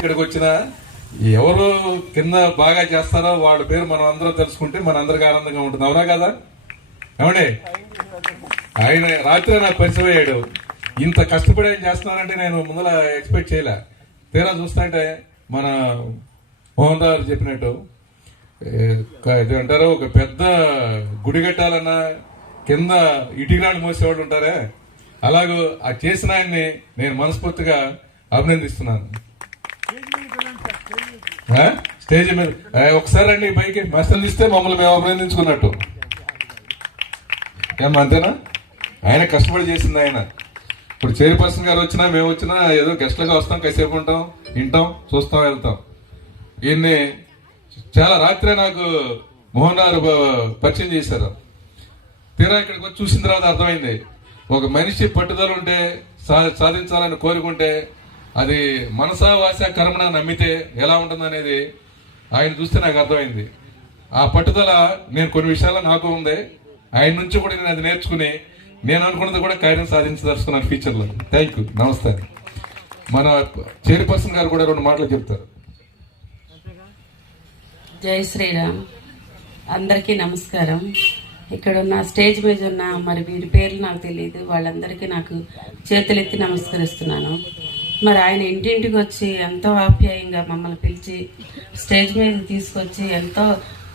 ఇక్కడికి వచ్చిన ఎవరు కింద బాగా చేస్తారో వాళ్ళ పేరు మనం అందరం తెలుసుకుంటే మన అందరికి ఆనందంగా ఉంటుంది. అవునా కదా? ఏమండి? ఆయన రాత్రి నాకు పరిచయం అయ్యాడు ఇంత కష్టపడి ఆయన చేస్తున్నానంటే నేను ముందర ఎక్స్పెక్ట్ చేయలే. తీరా చూస్తుంటే మన మోహన్ రావు చెప్పినట్టు ఇది అంటారు ఒక పెద్ద గుడి కట్టాలన్నా కింద ఇటుకరాళ్ళు మోసేవాళ్ళు ఉంటారే. అలాగూ ఆ చేసిన ఆయన్ని నేను మనస్ఫూర్తిగా అభినందిస్తున్నాను. స్టేజ్ మీద ఒకసారి అండి పైకి. మస్తలు ఇస్తే మమ్మల్ని మేము అభినందించుకున్నట్టు. ఏం అంతేనా? ఆయన కష్టపడి చేసింది ఆయన. ఇప్పుడు చైర్పర్సన్ గారు వచ్చినా మేము వచ్చినా ఏదో గెస్ట్లుగా వస్తాం కాసేపు ఉంటాం వింటాం చూస్తాం వెళ్తాం. ఈయన్ని చాలా రాత్రే నాకు మోహన్ గారు పరిచయం చేశారు. తీరా ఇక్కడికి వచ్చి చూసిన తర్వాత అర్థమైంది. ఒక మనిషి పట్టుదల ఉంటే సా- సాధించాలని కోరుకుంటే అది మనసా వాస కర్మణ నమ్మితే ఎలా ఉంటుందనేది ఆయన చూస్తే నాకు అర్థమైంది. ఆ పట్టుదల నేను కొన్ని విషయాల్లో నాకు ఉంది. ఆయన నుంచి కూడా నేను అది నేర్చుకుని నేను అనుకున్నది కూడా కార్యం సాధించదలుచుకున్నాను ఫ్యూచర్లో థ్యాంక్ యూ నమస్తే. మన చైర్పర్సన్ గారు కూడా రెండు మాటలు చెప్తారు. జై శ్రీరామ్. అందరికీ నమస్కారం. ఇక్కడ ఉన్న స్టేజ్ మీద ఉన్న మరి వీరి పేర్లు నాకు తెలియదు. వాళ్ళందరికీ నాకు చేతులెత్తి నమస్కరిస్తున్నాను. మరి ఆయన ఇంటింటికి వచ్చి ఎంతో ఆప్యాయంగా మమ్మల్ని పిలిచి స్టేజ్ మీద తీసుకొచ్చి ఎంతో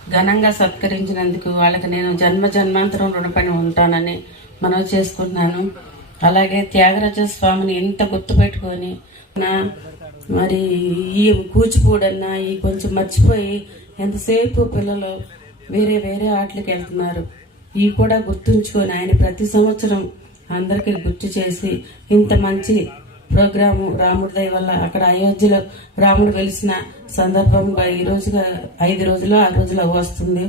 ఘనంగా సత్కరించినందుకు వాళ్ళకి నేను జన్మ జన్మాంతరం రుణపడి ఉంటానని మనవి చేసుకుంటున్నాను. అలాగే త్యాగరాజ స్వామిని ఇంత గుర్తుపెట్టుకొని నా మరి ఈ కూచిపూడన్నా ఈ కొంచెం మర్చిపోయి ఎంతసేపు పిల్లలు వేరే వేరే ఆటలకు వెళ్తున్నారు. ఇవి కూడా గుర్తుంచుకొని ఆయన ప్రతి సంవత్సరం అందరికీ గుర్తు చేసి ఇంత మంచి ప్రోగ్రాము రాముడి దయ వల్ల అక్కడ అయోధ్యలో రాముడు వెలిసిన సందర్భంగా ఈ రోజుగా ఐదు రోజులు ఆ రోజులు వస్తుంది.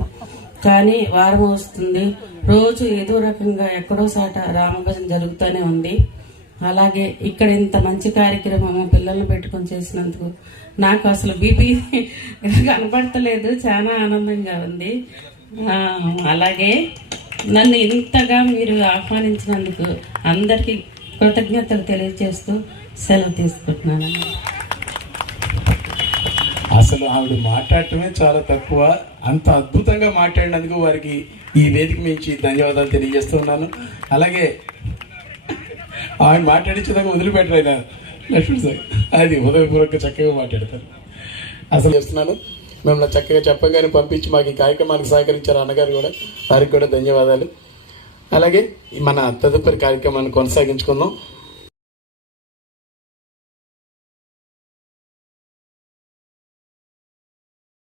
కానీ వారం వస్తుంది. రోజు ఏదో రకంగా ఎక్కడో సాట రామభజన జరుగుతూనే ఉంది. అలాగే ఇక్కడ ఇంత మంచి కార్యక్రమము పిల్లల్ని పెట్టుకొని చేసినందుకు నాకు అసలు బీపీ కనపడతలేదు. చాలా ఆనందంగా ఉంది. అలాగే నన్ను ఇంతగా మీరు ఆహ్వానించినందుకు అందరికీ కృతజ్ఞతలు తెలియజేస్తూ సెలవు తీసుకుంటున్నాను. అసలు ఆవిడ మాట్లాడటమే చాలా తక్కువ. అంత అద్భుతంగా మాట్లాడినందుకు వారికి ఈ వేదిక మించి ధన్యవాదాలు తెలియజేస్తున్నాను అలాగే ఆయన మాట్లాడించేదాకా వదిలిపెట్టరు ఆయన. లక్ష్మణ్ సార్ అది ఉదయపూర్వక చక్కగా మాట్లాడతారు. అసలు చేస్తున్నాను. మిమ్మల్ని చక్కగా చెప్పగానే పంపించి మాకు ఈ కార్యక్రమానికి సహకరించారు అన్నగారు కూడా. వారికి కూడా ధన్యవాదాలు. అలాగే మన తదుపరి కార్యక్రమాన్ని కొనసాగించుకుందాం.